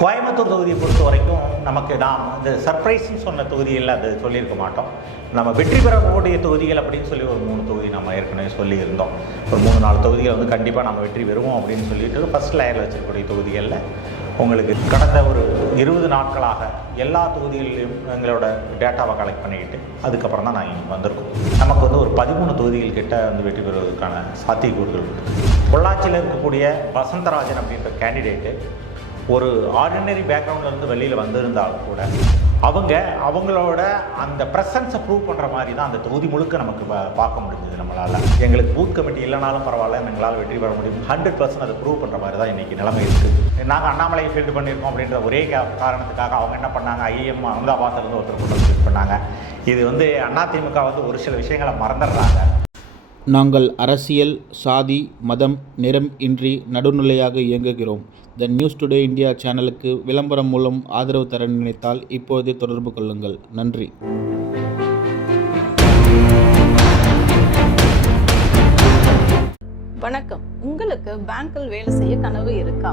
கோயம்புத்தூர் தொகுதியை பொறுத்த வரைக்கும் நமக்கு நாம் இந்த சர்ப்ரைஸ்ன்னு சொன்ன தொகுதியில் அது சொல்லியிருக்க மாட்டோம். நம்ம வெற்றி பெறக்கூடிய தொகுதிகள் அப்படின்னு சொல்லி ஒரு 3 தொகுதி நம்ம ஏற்கனவே சொல்லியிருந்தோம். ஒரு 3-4 தொகுதிகள் வந்து கண்டிப்பாக நம்ம வெற்றி பெறுவோம் அப்படின்னு சொல்லிட்டு ஃபஸ்ட் லேயரில் வச்சிருக்கக்கூடிய தொகுதிகளில் உங்களுக்கு கடந்த ஒரு 20 நாட்களாக எல்லா தொகுதிகளிலும் எங்களோட டேட்டாவை கலெக்ட் பண்ணிக்கிட்டு அதுக்கப்புறம் தான் நாங்கள் இங்கே வந்திருக்கோம். நமக்கு வந்து ஒரு 13 தொகுதிகள் கிட்ட வந்து வெற்றி பெறுவதற்கான சாத்தியக்கூறுகள் இருக்குது. பொள்ளாச்சியில் இருக்கக்கூடிய வசந்தராஜன் அப்படின்ற கேண்டிடேட்டு ஒரு ஆர்டினரி பேக்ரவுண்ட்லேருந்து வெளியில் வந்திருந்தாலும் கூட அவங்களோட அந்த ப்ரெசன்ஸை ப்ரூவ் பண்ணுற மாதிரி தான் அந்த தொகுதி முழுக்க நமக்கு பார்க்க முடிஞ்சது. நம்மளால் எங்களுக்கு பூத் கமிட்டி இல்லைனாலும் பரவாயில்ல, எங்களால் வெற்றி பெற முடியும். 100% அதை ப்ரூவ் பண்ணுற மாதிரி தான் இன்றைக்கி நிலைமை இருக்குது. நாங்கள் அண்ணாமலையை ஃபீல்டு பண்ணியிருக்கோம் அப்படின்ற ஒரே காரணத்துக்காக அவங்க என்ன பண்ணாங்க, ஐஎம் அகமதாபாத்லேருந்து ஒருத்தர் கொண்டு ஃபீல்ட் பண்ணாங்க. இது வந்து அதிமுக வந்து ஒரு சில விஷயங்களை மறந்துடுறாங்க. நாங்கள் அரசியல், சாதி, மதம், நிறம் இன்றி நடுநிலையாக இயங்குகிறோம். த நியூஸ் டுடே இந்தியா சேனலுக்கு விளம்பரம் மூலம் ஆதரவு தர நினைத்தால் இப்போதே தொடர்பு கொள்ளுங்கள். நன்றி. வணக்கம். உங்களுக்கு பேங்கில் வேலை செய்ய கனவு இருக்கா?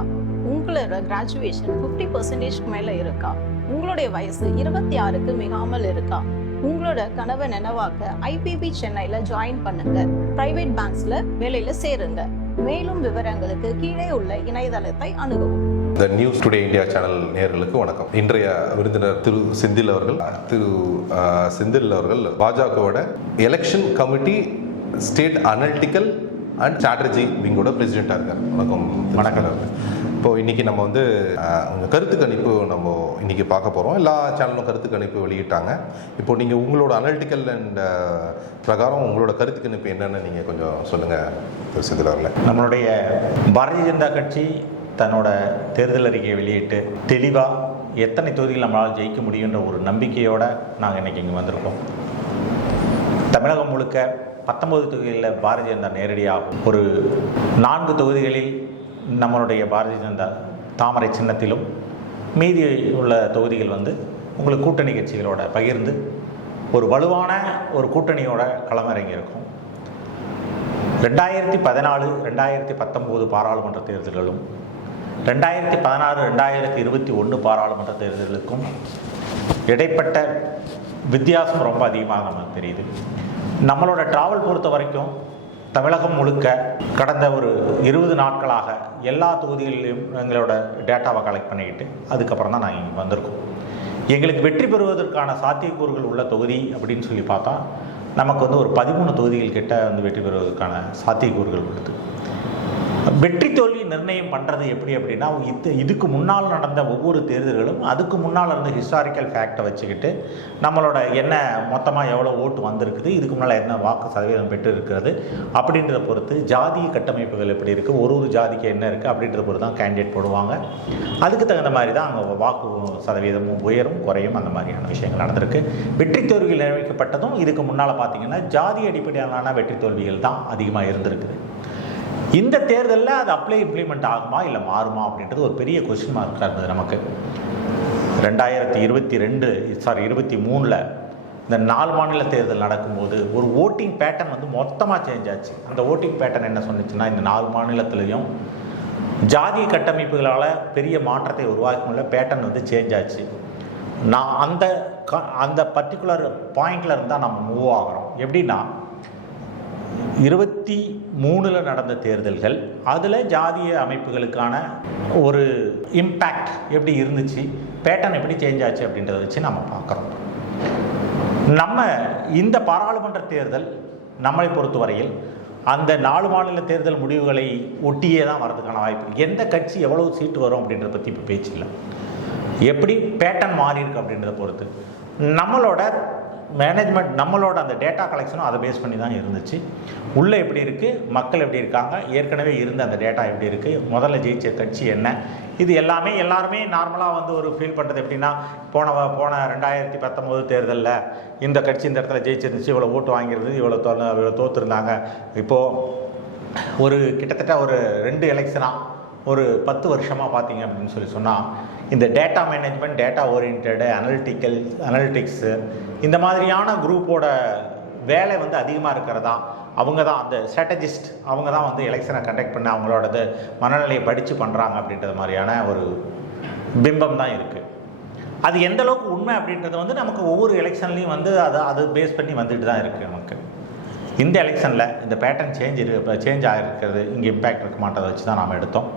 உங்களோட கிராஜுவேஷன் 50% மேல இருக்கா? உங்களுடைய வயசு 26க்கு மிகாமல் இருக்கா? உங்களோட கனவை நினைவாக்க ஐபிபி சென்னையில ஜாயின் பண்ணுங்க. பிரைவேட் பேங்க்ஸ்ல வேலையில சேருங்க. மேலும் விவரங்களுக்கு கீழே உள்ள இணையதளத்தை அணுகவும். The news today India channel நேயர்களுக்கு வணக்கம். இன்றைய விருந்தினர் திரு செந்தில் அவர்கள் பாஜகவோட election committee state analytical and strategy விங்கோட பிரசிடென்ட்டாக இருக்கார். வணக்கம். இப்போ இன்றைக்கி நம்ம வந்து உங்கள் கருத்து கணிப்பு நம்ம இன்றைக்கி பார்க்க போகிறோம். எல்லா சேனலும் கருத்து கணிப்பு வெளியிட்டாங்க. இப்போ நீங்கள் உங்களோட அனலிட்டிக்கல் அண்ட் பிரகாரம் உங்களோட கருத்து கணிப்பு என்னென்னு நீங்கள் கொஞ்சம் சொல்லுங்கள் செந்தில் அவர்களே. நம்மளுடைய பாரதிய ஜனதா கட்சி தன்னோட தேர்தல் அறிக்கையை வெளியிட்டு தெளிவாக எத்தனை தொகுதிகள் நம்மளால் ஜெயிக்க முடியுன்ற ஒரு நம்பிக்கையோடு நாங்கள் இன்றைக்கி இங்கே வந்திருக்கோம். தமிழகம் முழுக்க 19 தொகுதிகளில் பாரதிய ஜனதா நேரடியாகும். ஒரு 4 தொகுதிகளில் நம்மளுடைய பாரதிய ஜனதா தாமரை சின்னத்திலும், மீதி உள்ள தொகுதிகள் வந்து உங்களுக்கு கூட்டணி கட்சிகளோட பகிர்ந்து ஒரு வலுவான ஒரு கூட்டணியோட களமிறங்கி இருக்கும். 2014, 2019 பாராளுமன்ற தேர்தல்களும் 2016, 2021 பாராளுமன்ற தேர்தலுக்கும் இடைப்பட்ட வித்தியாசம் ரொம்ப அதிகமாக நமக்கு தெரியுது. நம்மளோட டிராவல் பொறுத்த வரைக்கும் தமிழகம் முழுக்க கடந்த ஒரு 20 நாட்களாக எல்லா தொகுதிகளிலும் எங்களோட டேட்டாவை கலெக்ட் பண்ணிக்கிட்டு அதுக்கப்புறம் தான் நாங்கள் இங்கே வந்திருக்கோம். எங்களுக்கு வெற்றி பெறுவதற்கான சாத்தியக்கூறுகள் உள்ள தொகுதி அப்படின்னு சொல்லி பார்த்தா நமக்கு வந்து ஒரு 13 தொகுதிகள் கிட்ட வந்து வெற்றி பெறுவதற்கான சாத்தியக்கூறுகள் உள்ளது. வெற்றி தோல்வி நிர்ணயம் பண்ணுறது எப்படி அப்படின்னா, இதுக்கு முன்னால் நடந்த ஒவ்வொரு தேர்தல்களும் அதுக்கு முன்னால் இருந்த ஹிஸ்டாரிக்கல் ஃபேக்டை வச்சுக்கிட்டு நம்மளோட என்ன மொத்தமாக எவ்வளோ ஓட்டு வந்திருக்குது, இதுக்கு முன்னால் என்ன வாக்கு சதவீதம் பெற்று இருக்கிறது அப்படின்றத பொறுத்து, ஜாதிய கட்டமைப்புகள் எப்படி இருக்குது, ஒரு ஜாதிக்கு என்ன இருக்குது அப்படின்றத பொறுத்து தான் கேண்டிடேட் போடுவாங்க. அதுக்கு தகுந்த மாதிரி தான் அங்கே வாக்கு சதவீதமும் உயரும் குறையும் அந்த மாதிரியான விஷயங்கள் நடந்திருக்கு. வெற்றி தோல்விகள் நிர்ணயிக்கப்பட்டதும் இதுக்கு முன்னால் பார்த்தீங்கன்னா ஜாதி அடிப்படையிலான வெற்றி தோல்விகள் தான் அதிகமாக இருந்திருக்குது. இந்த தேர்தலில் அது இம்ப்ளிமெண்ட் ஆகுமா இல்லை மாறுமா அப்படின்றது ஒரு பெரிய கொஸ்டின் மார்க்காக இருந்தது நமக்கு. 2023 இந்த 4 மாநில தேர்தல் நடக்கும்போது ஒரு ஓட்டிங் பேட்டர்ன் வந்து மொத்தமாக சேஞ்ச் ஆச்சு. அந்த ஓட்டிங் பேட்டர்ன் என்ன சொன்னிச்சுன்னா, இந்த 4 மாநிலத்திலையும் ஜாதிய கட்டமைப்புகளால் பெரிய மாற்றத்தை உருவாக்கமுள்ள பேட்டர்ன் வந்து சேஞ்ச் ஆச்சு. நான் அந்த பர்டிகுலர் பாயிண்டில் இருந்தால் நம்ம மூவ் ஆகிறோம். எப்படின்னா, 23 நடந்த தேர்தல்கள், அதில் ஜாதிய அமைப்புகளுக்கான ஒரு இம்பேக்ட் எப்படி இருந்துச்சு, பேட்டர்ன் எப்படி சேஞ்ச் ஆச்சு அப்படின்றத வச்சு நம்ம பார்க்குறோம். நம்ம இந்த பாராளுமன்ற தேர்தல் நம்மளை பொறுத்தவரையில் அந்த 4 மாநில தேர்தல் முடிவுகளை ஒட்டியே தான் வரதுக்கான வாய்ப்பு. எந்த கட்சி எவ்வளவு சீட்டு வரும் அப்படின்றத பற்றி இப்போ பேச்சு இல்லை. எப்படி பேட்டர்ன் மாறி இருக்கு அப்படின்றத பொறுத்து நம்மளோட மேனேஜ்மெண்ட், நம்மளோட அந்த டேட்டா கலெக்ஷனும் அதை பேஸ் பண்ணி தான் இருந்துச்சு. உள்ளே எப்படி இருக்குது, மக்கள் எப்படி இருக்காங்க, ஏற்கனவே இருந்த அந்த டேட்டா எப்படி இருக்குது, முதல்ல ஜெயிச்ச கட்சி என்ன, இது எல்லாருமே நார்மலாக வந்து ஒரு ஃபீல் பண்ணுறது எப்படின்னா, போன 2019 தேர்தலில் இந்த கட்சி இந்த இடத்துல ஜெயிச்சிருந்துச்சு, இவ்வளோ ஓட்டு வாங்கியிருந்தது, இவ்வளோ தோற்றுருந்தாங்க. இப்போது ஒரு கிட்டத்தட்ட ஒரு 2 எலெக்ஷனாக ஒரு 10 வருஷமாக பார்த்தீங்க அப்படின்னு சொன்னால் இந்த data management, data oriented, analytics இந்த மாதிரியான குரூப்போட வேலை வந்து அதிகமாக இருக்கிறதா, அவங்க தான் அந்த ஸ்ட்ராட்டஜிஸ்ட், அவங்க தான் வந்து எலெக்ஷனை கண்டக்ட் பண்ண அவங்களோடது மனநிலையை படித்து பண்ணுறாங்க அப்படின்றது மாதிரியான ஒரு பிம்பம் தான் இருக்குது. அது எந்த அளவுக்கு உண்மை அப்படின்றது வந்து நமக்கு ஒவ்வொரு எலெக்ஷன்லையும் வந்து அது பேஸ் பண்ணி வந்துட்டு தான் இருக்குது. நமக்கு இந்த எலெக்ஷனில் இந்த பேட்டர்ன் சேஞ்ச் ஆகிருக்கிறது இங்கே இம்பேக்ட் இருக்க மாட்டதை வச்சு தான் நாம் எடுத்தோம்.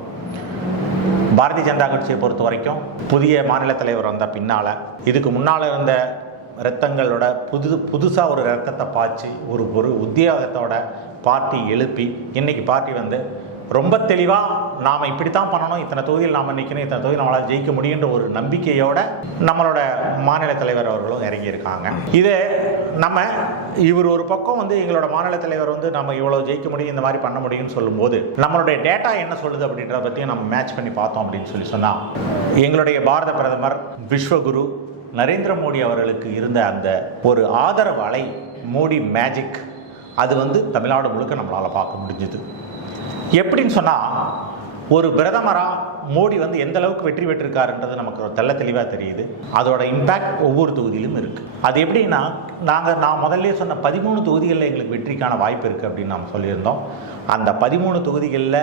பாரதிய ஜனதா கட்சியை பொறுத்த வரைக்கும் புதிய மாநில தலைவர் வந்த பின்னால் இதுக்கு முன்னால் இருந்த இரத்தங்களோட புதுசாக ஒரு இரத்தத்தை பாய்ச்சி ஒரு உத்தியோகத்தோட பார்ட்டி எழுப்பி இன்றைக்கி பார்ட்டி வந்து ரொம்ப தெளிவாக நாம் இப்படி தான் பண்ணணும், இத்தனை தொகுதியில் நாம் நிற்கணும், இத்தனை தொகுதியில் நம்மளால் ஜெயிக்க முடியுன்ற ஒரு நம்பிக்கையோட நம்மளோட மாநில தலைவர் அவர்களும் இறங்கியிருக்காங்க. இதை நம்ம இவர் ஒரு பக்கம் வந்து எங்களோட மாநில தலைவர் வந்து நம்ம இவ்வளோ ஜெயிக்க முடியும், இந்த மாதிரி பண்ண முடியும்னு சொல்லும்போது நம்மளுடைய டேட்டா என்ன சொல்லுது அப்படின்றத பற்றியும் நம்ம மேட்ச் பண்ணி பார்த்தோம் அப்படின்னு சொன்னால் எங்களுடைய பாரத பிரதமர் விஸ்வகுரு நரேந்திர மோடி அவர்களுக்கு இருந்த அந்த ஒரு ஆதரவு அலை, மோடி மேஜிக், அது வந்து தமிழ்நாடு முழுக்க நம்மளால் பார்க்க முடிஞ்சுது. எப்படின்னு சொன்னால் ஒரு பிரதமராக மோடி வந்து எந்த அளவுக்கு வெற்றி பெற்றிருக்காருன்றது நமக்கு ஒரு தெளிவாக தெரியுது. அதோட இம்பேக்ட் ஒவ்வொரு தொகுதியிலும் இருக்குது. அது எப்படின்னா நான் முதல்ல சொன்ன 13 தொகுதிகளில் எங்களுக்கு வெற்றிக்கான வாய்ப்பு இருக்குது அப்படின்னு நாம் சொல்லியிருந்தோம். அந்த 13 தொகுதிகளில்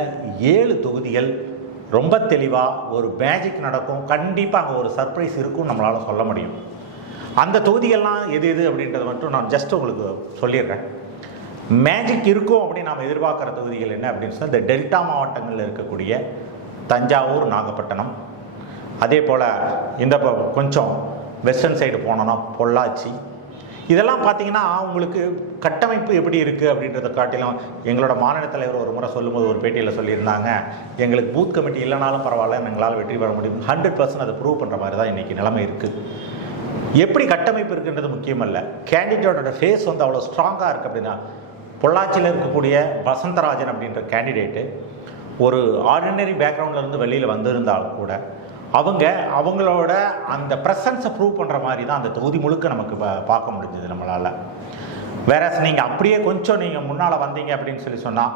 7 தொகுதிகள் ரொம்ப தெளிவாக ஒரு மேஜிக் நடக்கும், கண்டிப்பாக அங்கே ஒரு சர்ப்ரைஸ் இருக்கும்னு நம்மளால் சொல்ல முடியும். அந்த தொகுதிகள்லாம் எது அப்படின்றத மட்டும் நான் ஜஸ்ட் உங்களுக்கு சொல்லிடுறேன். மேஜிக் இருக்கும் அப்படின்னு நாம் எதிர்பார்க்குற தொகுதிகள் என்ன அப்படின்னு சொன்னால் இந்த டெல்டா மாவட்டங்களில் இருக்கக்கூடிய தஞ்சாவூர், நாகப்பட்டினம், அதே போல் இந்த கொஞ்சம் வெஸ்டர்ன் சைடு போனோன்னா பொள்ளாச்சி, இதெல்லாம் பார்த்தீங்கன்னா உங்களுக்கு கட்டமைப்பு எப்படி இருக்குது அப்படின்றத காட்டிலும் எங்களோட மாநில தலைவர் ஒரு முறை சொல்லும்போது ஒரு பேட்டியில் சொல்லியிருந்தாங்க, எங்களுக்கு பூத் கமிட்டி இல்லைனாலும் பரவாயில்ல, எங்களால் வெற்றி பெற முடியும். 100% அதை ப்ரூவ் பண்ணுற மாதிரி தான் இன்றைக்கி நிலைமை இருக்குது. எப்படி கட்டமைப்பு இருக்குன்றது முக்கியமல்ல, கேண்டிடேட்டோட ஃபேஸ் வந்து அவ்வளோ ஸ்ட்ராங்காக இருக்குது. அப்படின்னா பொள்ளாச்சியில் இருக்கக்கூடிய வசந்தராஜன் அப்படின்ற கேண்டிடேட்டு ஒரு ஆர்டினரி பேக்ரவுண்ட்லேருந்து வெளியில் வந்திருந்தாலும் கூட அவங்களோட அந்த ப்ரெசன்ஸை ப்ரூவ் பண்ணுற மாதிரி தான் அந்த தொகுதி முழுக்க நமக்கு பார்க்க முடிஞ்சது நம்மளால். வேற நீங்கள் அப்படியே கொஞ்சம் நீங்கள் முன்னால் வந்தீங்க அப்படின்னு சொன்னால்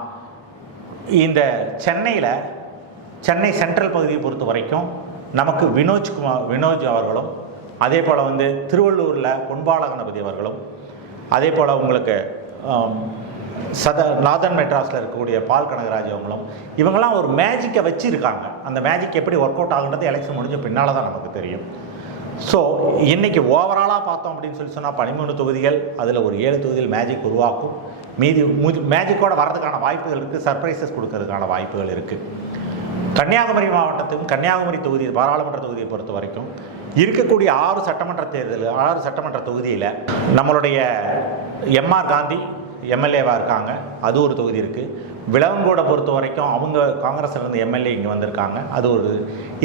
இந்த சென்னை சென்ட்ரல் பகுதியை பொறுத்த வரைக்கும் நமக்கு வினோஜ் அவர்களும், அதே போல் வந்து திருவள்ளூரில் பொன்பால கணபதி அவர்களும், அதே போல் உங்களுக்கு நார்தன் மெட்ராஸில் இருக்கக்கூடிய பால் கனகராஜ் அவங்களும், இவங்கெல்லாம் ஒரு மேஜிக்கை வச்சுருக்காங்க. அந்த மேஜிக் எப்படி ஒர்க் அவுட் ஆகுன்றது எலெக்ஷன் முடிஞ்ச பின்னால் தான் நமக்கு தெரியும். ஸோ இன்றைக்கி ஓவராலாக பார்த்தோம் அப்படின்னு சொன்னால் 13 தொகுதிகள், அதில் ஒரு 7 தொகுதிகள் மேஜிக் உருவாக்கும். மீதி மேஜிக்கோடு வரதுக்கான வாய்ப்புகள் இருக்குது, சர்ப்ரைசஸ் கொடுக்கறதுக்கான வாய்ப்புகள் இருக்குது. கன்னியாகுமரி மாவட்டத்துக்கும் கன்னியாகுமரி தொகுதி பாராளுமன்ற தொகுதியை பொறுத்த வரைக்கும் இருக்கக்கூடிய 6 சட்டமன்ற தொகுதியில் நம்மளுடைய எம்ஆர் காந்தி எம்எல்ஏவாக இருக்காங்க, அது ஒரு தொகுதி இருக்குது. விளவங்கோடை பொறுத்த வரைக்கும் அவங்க காங்கிரஸ்லேருந்து எம்எல்ஏ இங்கே வந்திருக்காங்க, அது ஒரு.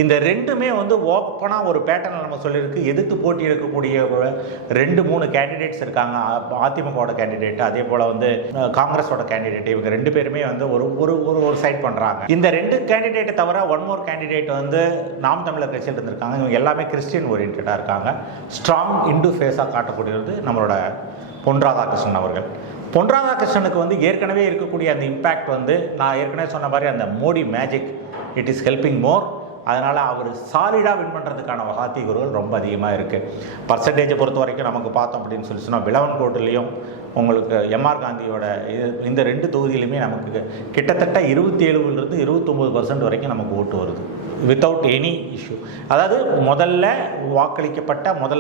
இந்த ரெண்டுமே வந்து ஓப்பனாக ஒரு பேட்டர்னில் நம்ம சொல்லியிருக்கு. எதிர்த்து போட்டி எடுக்கக்கூடிய 2-3 கேண்டிடேட்ஸ் இருக்காங்க. அதிமுகவோட கேண்டிடேட், அதே போல் வந்து காங்கிரஸோட கேண்டிடேட், இவங்க 2 பேருமே வந்து ஒரு சைட் பண்ணுறாங்க. இந்த 2 கேண்டிடேட்டை தவிர 1 more கேண்டிடேட் வந்து நாம் தமிழர் கட்சியில் இருந்திருக்காங்க. இவங்க எல்லாமே கிறிஸ்டியன் ஓரியன்டாக இருக்காங்க. ஸ்ட்ராங் இந்து ஃபேஸாக காட்டக்கூடியது நம்மளோட பொன் ராதாகிருஷ்ணன் அவர்கள். பொன் ராதாகிருஷ்ணனுக்கு வந்து ஏற்கனவே இருக்கக்கூடிய அந்த இம்பேக்ட் வந்து நான் ஏற்கனவே சொன்ன மாதிரி அந்த Modi magic, it is helping more. அதனால் அவர் சாலிடாக வின் பண்ணுறதுக்கான சாத்தியக்கூறுகள் ரொம்ப அதிகமாக இருக்குது. பர்சன்டேஜை பொறுத்த வரைக்கும் நமக்கு பார்த்தோம் அப்படின்னு சொன்னால் விளவன்கோட்டிலையும் உங்களுக்கு எம்ஆர் காந்தியோட இந்த 2 தொகுதியிலுமே நமக்கு கிட்டத்தட்ட 27% 29% வரைக்கும் நமக்கு ஓட்டு வருது, வித்தவுட் எனி இஷ்யூ. அதாவது முதல்ல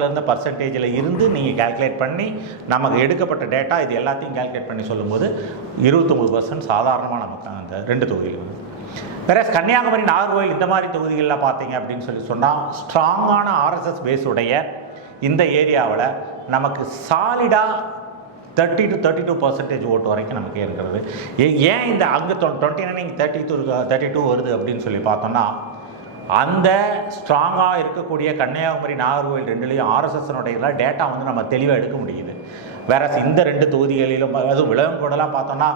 இருந்த பர்சன்டேஜில் இருந்து நீங்கள் கால்குலேட் பண்ணி நமக்கு எடுக்கப்பட்ட டேட்டா இது எல்லாத்தையும் கால்குலேட் பண்ணி சொல்லும்போது 29% சாதாரணமாக நமக்கு அந்த 2 தொகுதிகள் வந்து. வேற கன்னியாகுமரி, நாகர்கோவில் இந்த மாதிரி தொகுதிகளில் பார்த்தீங்க அப்படின்னு சொன்னால் ஸ்ட்ராங்கான ஆர்எஸ்எஸ் பேஸுடைய இந்த ஏரியாவில் நமக்கு சாலிடாக 30 to 32% ஓட்டு வரைக்கும் நமக்கு இருக்கிறது. ஏன் இந்த அங்கே 29 32 வருது அப்படின்னு சொல்லி பார்த்தோம்னா அந்த ஸ்ட்ராங்காக இருக்கக்கூடிய கன்னியாகுமரி, நாகர்கோவில் 2லேயும் ஆர்எஸ்எஸ்னுடைய டேட்டா வந்து நம்ம தெளிவாக எடுக்க முடியுது. வேற இந்த 2 தொகுதிகளிலும் அதுவும் விளவங்கோடெல்லாம் பார்த்தோன்னா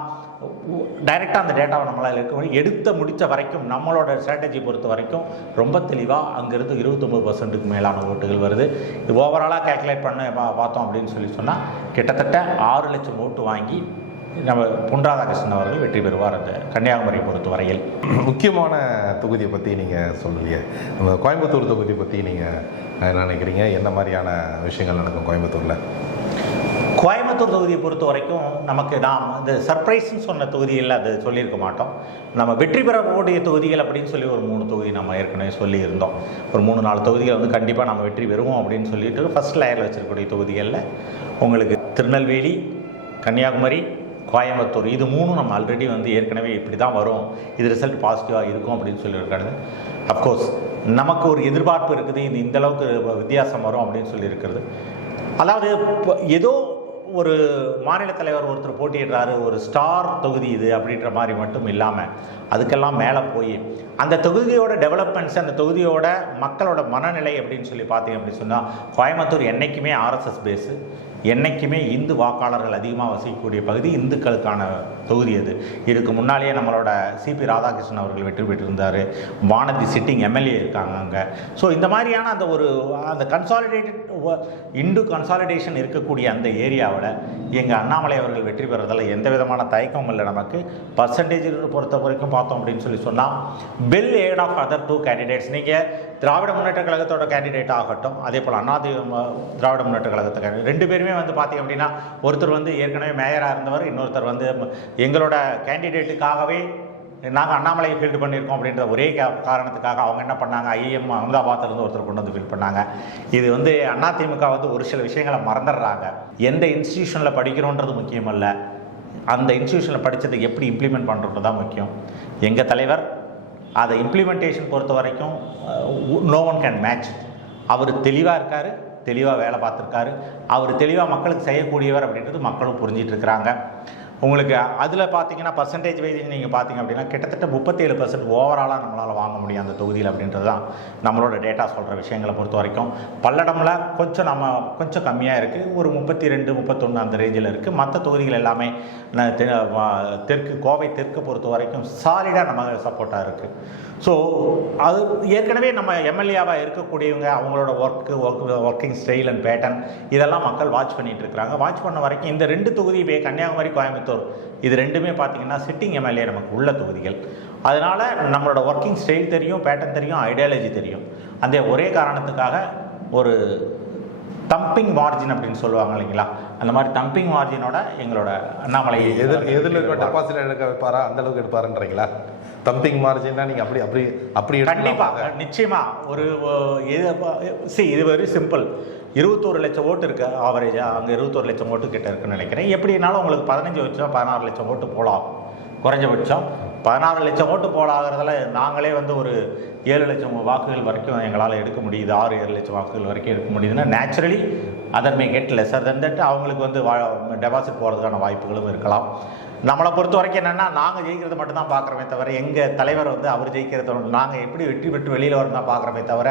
டைரெக்டாக அந்த டேட்டாவை நம்மளால் எடுத்து முடித்த வரைக்கும் நம்மளோட ஸ்ட்ராட்டஜி பொறுத்த வரைக்கும் ரொம்ப தெளிவாக அங்கேருந்து 29%க்கு மேலான ஓட்டுகள் வருது. இது ஓவராலாக கேல்குலேட் பண்ண பார்த்தோம் அப்படின்னு சொன்னால் கிட்டத்தட்ட 6 லட்சம் ஓட்டு வாங்கி நம்ம பொன் ராதாகிருஷ்ணன் அவர்கள் வெற்றி பெறுவார் அந்த கன்னியாகுமரியை பொறுத்த வரையில். முக்கியமான தொகுதியை பற்றி நீங்கள் சொல்லலையே, நம்ம கோயம்புத்தூர் தொகுதி பற்றி நீங்கள் என்ன நினைக்கிறீங்க? என்ன மாதிரியான விஷயங்கள் நடக்கும் கோயம்புத்தூரில்? கோயம்புத்தூர் தொகுதியை பொறுத்த வரைக்கும் நமக்கு நாம் இந்த சர்ப்ரைஸ்ன்னு சொன்ன தொகுதியில் அது சொல்லியிருக்க மாட்டோம். நம்ம வெற்றி பெறக்கூடிய தொகுதிகள் அப்படின்னு சொல்லி ஒரு 3 தொகுதி நம்ம ஏற்கனவே சொல்லியிருந்தோம். ஒரு 3-4 தொகுதிகள் வந்து கண்டிப்பாக நம்ம வெற்றி பெறுவோம் அப்படின்னு சொல்லிட்டு ஃபர்ஸ்ட் லேயரில் வச்சிருக்கக்கூடிய தொகுதிகளில் உங்களுக்கு திருநெல்வேலி, கன்னியாகுமரி, கோயம்புத்தூர் இது 3 நம்ம ஆல்ரெடி வந்து ஏற்கனவே இப்படி தான் வரும், இது ரிசல்ட் பாசிட்டிவாக இருக்கும் அப்படின்னு சொல்லியிருக்காங்க. அஃப்கோர்ஸ் நமக்கு ஒரு எதிர்பார்ப்பு இருக்குது, இது இந்தளவுக்கு வித்தியாசம் வரும் அப்படின்னு சொல்லியிருக்கிறது. அதாவது ஏதோ ஒரு மாநில தலைவர் ஒருத்தர் போட்டியிடுறாரு, ஒரு ஸ்டார் தொகுதி இது அப்படின்ற மாதிரி மட்டும் இல்லாமல் அதுக்கெல்லாம் மேலே போய் அந்த தொகுதியோட டெவலப்மெண்ட்ஸ், அந்த தொகுதியோட மக்களோட மனநிலை அப்படின்னு சொல்லி பார்த்தீங்க அப்படின்னு சொன்னால், கோயம்புத்தூர் என்றைக்குமே ஆர்எஸ்எஸ் பேஸு, என்றைக்குமே இந்து வாக்காளர்கள் அதிகமாக வசிக்கக்கூடிய பகுதி, இந்துக்களுக்கான தொகுதி அது. இதுக்கு முன்னாலேயே நம்மளோட சிபி ராதாகிருஷ்ணன் அவர்கள் வெற்றி பெற்றிருந்தார், வானதி சிட்டிங் எம்எல்ஏ இருக்காங்க அங்கே. ஸோ இந்த மாதிரியான அந்த கன்சாலிடேட்டட் இந்து கன்சாலிடேஷன் இருக்கக்கூடிய அந்த ஏரியாவில் எங்கள் அண்ணாமலை அவர்கள் வெற்றி பெறுறதில் எந்த விதமான தயக்கமும் இல்லை. நமக்கு பர்சன்டேஜ் பொறுத்த வரைக்கும் பார்த்தோம் அப்படின்னு சொல்லி சொன்னால் well ahead of other 2 candidates. நீங்கள் திராவிட முன்னேற்ற கழகத்தோட கேண்டிடேட் ஆகட்டும், அதே போல் திராவிட முன்னேற்ற கழகத்தை கேண்டிடேட் 2 பேருமே வந்து பார்த்தீங்க அப்படின்னா, ஒருத்தர் வந்து ஏற்கனவே மேயராக இருந்தவர், இன்னொருத்தர் வந்து எங்களோட கேண்டிடேட்டுக்காகவே நாங்கள் அண்ணாமலையை ஃபீல்டு பண்ணியிருக்கோம் அப்படின்ற ஒரே காரணத்துக்காக அவங்க என்ன பண்ணாங்க, ஐஎம் அகமதாபாத்திலேருந்து ஒருத்தர் கொண்டு வந்து ஃபீல் பண்ணாங்க. இது வந்து அதிமுக வந்து ஒரு சில விஷயங்களை மறந்துடுறாங்க. எந்த இன்ஸ்டிடியூஷனில் படிக்கிறோன்றது முக்கியமல்ல, அந்த இன்ஸ்டிடியூஷனில் படித்ததை எப்படி இம்ப்ளிமெண்ட் பண்ணுறது தான் முக்கியம். எங்கள் தலைவர் அதை இம்ப்ளிமெண்டேஷன் பொறுத்த வரைக்கும் நோ ஒன் கேன் மேட்ச். அவர் தெளிவாக இருக்கார், தெளிவாக வேலை பார்த்துருக்காரு, அவர் தெளிவாக மக்களுக்கு செய்யக்கூடியவர் அப்படின்றது மக்களும் புரிஞ்சிட்டு இருக்கிறாங்க. உங்களுக்கு அதில் பார்த்தீங்கன்னா பர்சன்டேஜ் வைஸ் நீங்கள் பார்த்தீங்க அப்படின்னா கிட்டத்தட்ட 37% ஓவராலாக நம்மளால் வாங்க முடியும் அந்த தொகுதியில் அப்படின்றது தான் நம்மளோட டேட்டா சொல்கிற விஷயங்களை பொறுத்த வரைக்கும். பல்லடமில் கொஞ்சம் கம்மியாக இருக்குது, ஒரு 32, 31 அந்த ரேஞ்சில் இருக்குது. மற்ற தொகுதிகள் எல்லாமே தெற்கு கோவை தெற்கு பொறுத்த வரைக்கும் சாலிடாக நம்ம சப்போர்ட்டாக இருக்குது. ஸோ அது ஏற்கனவே நம்ம எம்எல்ஏவாக இருக்கக்கூடியவங்க அவங்களோட ஒர்க்கிங் ஸ்டைல் அண்ட் பேட்டர்ன் இதெல்லாம் மக்கள் வாட்ச் பண்ணிகிட்டு இருக்கிறாங்க. வாட்ச் பண்ண வரைக்கும் இந்த 2 தொகுதி கன்னியாகுமரி, கோயம்புத்தூர் இது 2மே பார்த்தீங்கன்னா சிட்டிங் எம்எல்ஏ நமக்கு உள்ள தொகுதிகள். அதனால் நம்மளோட ஒர்க்கிங் ஸ்டைல் தெரியும், பேட்டர்ன் தெரியும், ஐடியாலஜி தெரியும். அந்த ஒரே காரணத்துக்காக ஒரு தம்பிங் மார்ஜின் அப்படின்னு சொல்லுவாங்க இல்லைங்களா, அந்த மாதிரி தம்பிங் மார்ஜினோட எங்களோட அண்ணாமலை எதில் இருக்க டெபாசிட் எடுக்க வைப்பாரா அந்த அளவுக்கு எடுப்பாருன்றீங்களா? தம்பிங் மார்ஜின்னா நீங்கள் அப்படி கண்டிப்பாக நிச்சயமாக ஒரு இது வெரி சிம்பிள். 21 லட்சம் ஓட்டு இருக்கு ஆவரேஜாக, அங்கே 21 லட்சம் ஓட்டு கிட்ட இருக்குன்னு நினைக்கிறேன். எப்படினாலும் உங்களுக்கு 15 லட்சம் 16 லட்சம் ஓட்டு போலாம், குறைஞ்சபட்சம் 16 லட்சம் ஓட்டு போலாகிறதுல நாங்களே வந்து ஒரு 7 லட்சம் வாக்குகள் வரைக்கும் எங்களால் எடுக்க முடியுது, 6-7 லட்சம் வாக்குகள் வரைக்கும் எடுக்க முடியுதுன்னா naturally other may get lesser then that அவங்களுக்கு வந்து டெபாசிட் போகிறதுக்கான வாய்ப்புகளும் இருக்கலாம். நம்மளை பொறுத்த வரைக்கும் என்னென்னா, நாங்கள் ஜெயிக்கிறது மட்டும்தான் பார்க்குறோமே தவிர, எங்கள் தலைவர் வந்து அவர் ஜெயிக்கிறத நாங்கள் எப்படி வெற்றி பெற்று வெளியில் வரணும் தான் பார்க்குறோமே தவிர,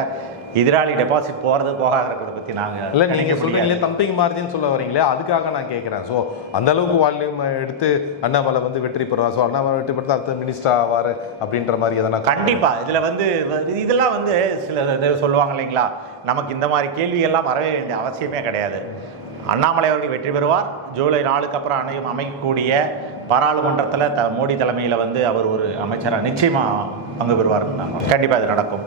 எதிராளி டெபாசிட் போகிறது போகாத இருக்கிறத பற்றி நாங்கள் இல்லை. நீங்கள் சொல்கிறீங்களே தம்பிங் மார்ஜின் சொல்ல வரீங்களே, அதுக்காக நான் கேட்குறேன். ஸோ அந்தளவுக்கு வால்யூம் எடுத்து அண்ணாமலை வந்து வெற்றி பெறுவார், ஸோ அண்ணாமலை வெற்றி பெற்று அடுத்த மினிஸ்டர் ஆவார் அப்படின்ற மாதிரி எதனா? கண்டிப்பாக இதில் வந்து இதெல்லாம் வந்து சில சொல்லுவாங்க இல்லைங்களா, நமக்கு இந்த மாதிரி கேள்வியெல்லாம் வரவே வேண்டிய அவசியமே கிடையாது. அண்ணாமலை அவர்கள் வெற்றி பெறுவார். ஜூலை 4க்கு அப்புறம் அமைக்கக்கூடிய பாராளுமன்றத்தில் மோடி தலைமையில் வந்து அவர் ஒரு அமைச்சராக நிச்சயமாக பங்கு பெறுவார். கண்டிப்பாக இது நடக்கும்.